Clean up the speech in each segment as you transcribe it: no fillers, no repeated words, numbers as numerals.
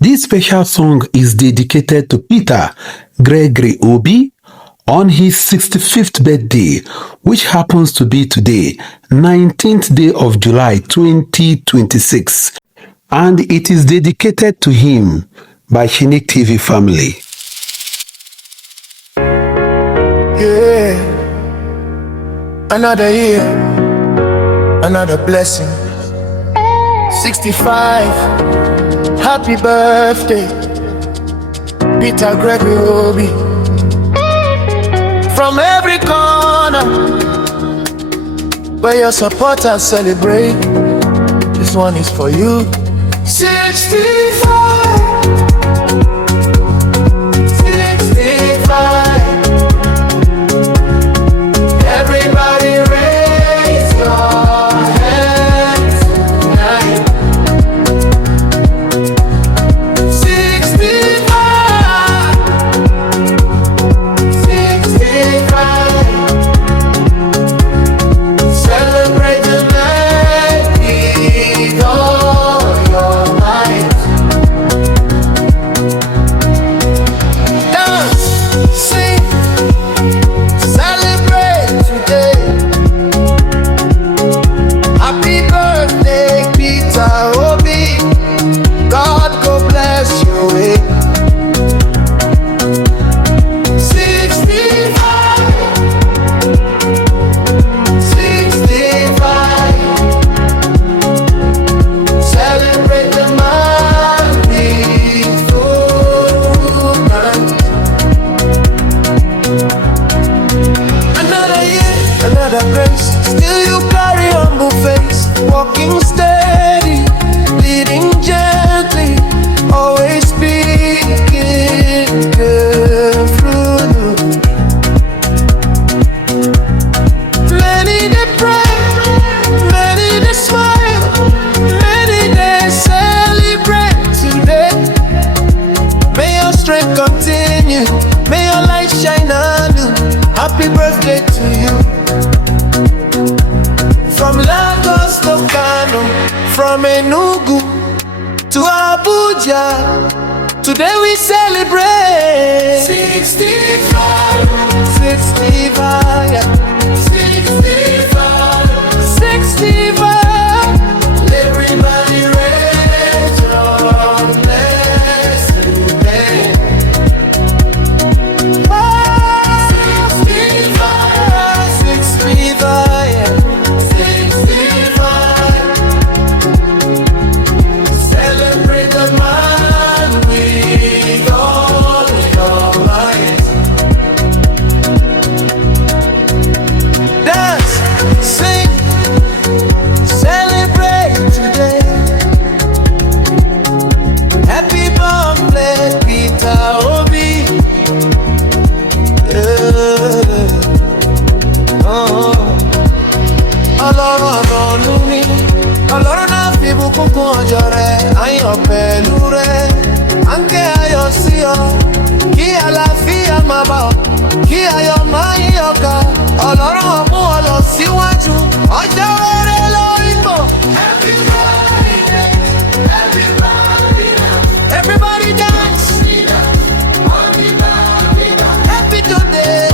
This special song is dedicated to Peter Gregory Obi on his 65th birthday, which happens to be today, 19th day of July 2026. And it is dedicated to him by Chinick TV family. Yeah, another year, another blessing. 65, happy birthday, Peter Gregory Obi. From every corner where your supporters celebrate, this one is for you. 65, 65. Everybody raise your hands tonight. 65, 65. Celebrate the night with all your might. Dance, sing, celebrate today. Happy birthday, Peter Obi. God go bless you. 65, 65. Celebrate the man with full mind. Another year, another grace. Still you carry humble face, walking steady, leading gently, always speaking good fruit. Many they pray, many they smile, many they celebrate today. May your strength continue, may your light shine anew. Happy birthday to you. From Lagos to Kano, from Enugu to Abuja, today we celebrate 65, 65, yeah. 65, 65. Everybody raise your blessing today. 65, 65, yeah. 65. Celebrate the man with all your might. Dance, sing, celebrate today. Happy birthday, Peter Obi. Yeah. Oh. Ọlọ́run ọ̀nà mi, Ọlọ́run náà fi bùkún kún ọjọ́ rẹ̀, ayọ̀ pẹ̀lú rẹ̀, à ń ké ayọ̀ sí ọ, kí àlàáfíà máa bá ọ, kí ayọ̀ máa yí ọ ká, Ọlọ́run á mú ọ lọ síwájú, ọjọ́ rere lórí mọ̀. Everybody dance, happy today.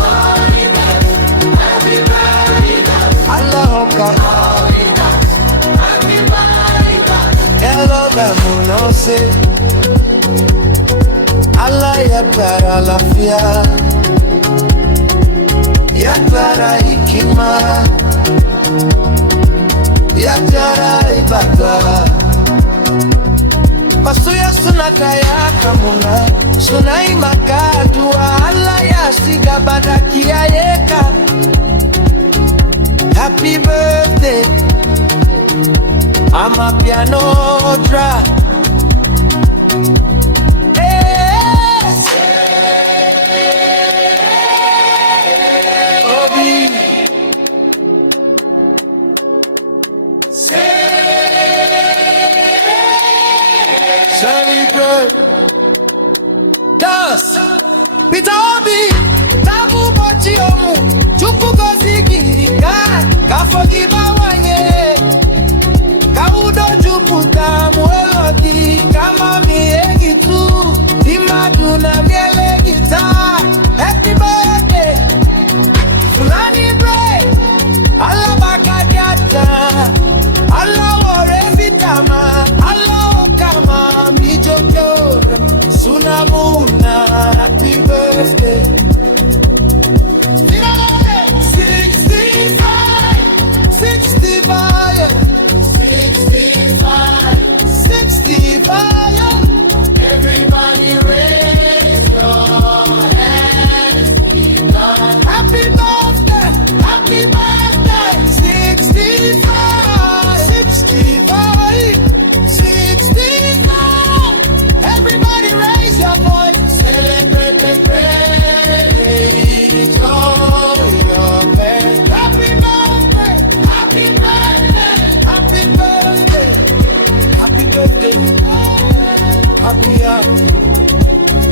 Allah Akbar. Hello, Bamuna, say Allah ya para la fia, ya para hikima, ya para ibada. Pasuya sunaka ya kamuna, sunai makadua, Allah ya siga badakia yeka. Happy birthday, I'm a piano drop. Obi, celebrate. Das, Peter Obi, tabu bochi omu, chupu gozigi, kafogiba wanye, kaudo juputa muologi, kama mi egi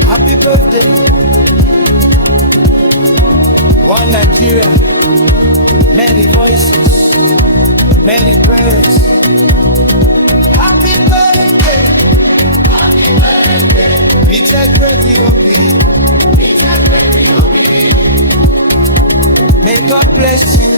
Happy birthday. One Nigeria, many voices, many prayers. Happy birthday. Happy birthday. Peter Obi. May God bless you.